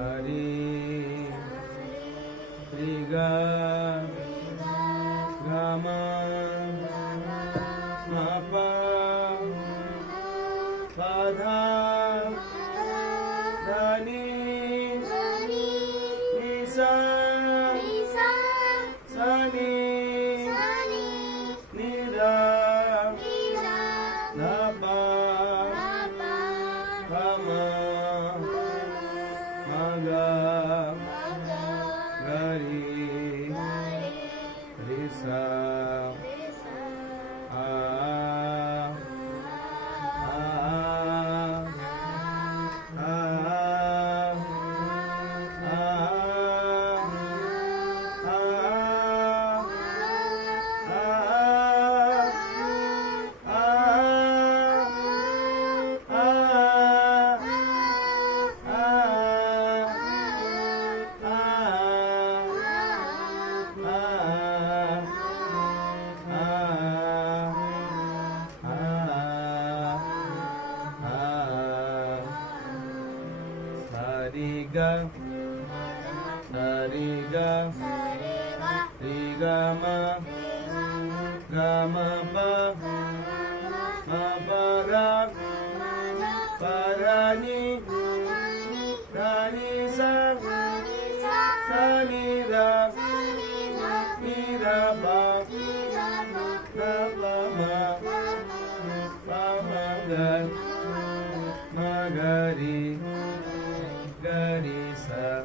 Hari Riga Gama Mapa Padha Dhani Nisa Sani Nida Napa Kama Maga Gari Risa Sariga Sariga Rigama Gama Pa Mapara Parani Ranisa Sanira Niraba Napama Pamagar Magari Garisa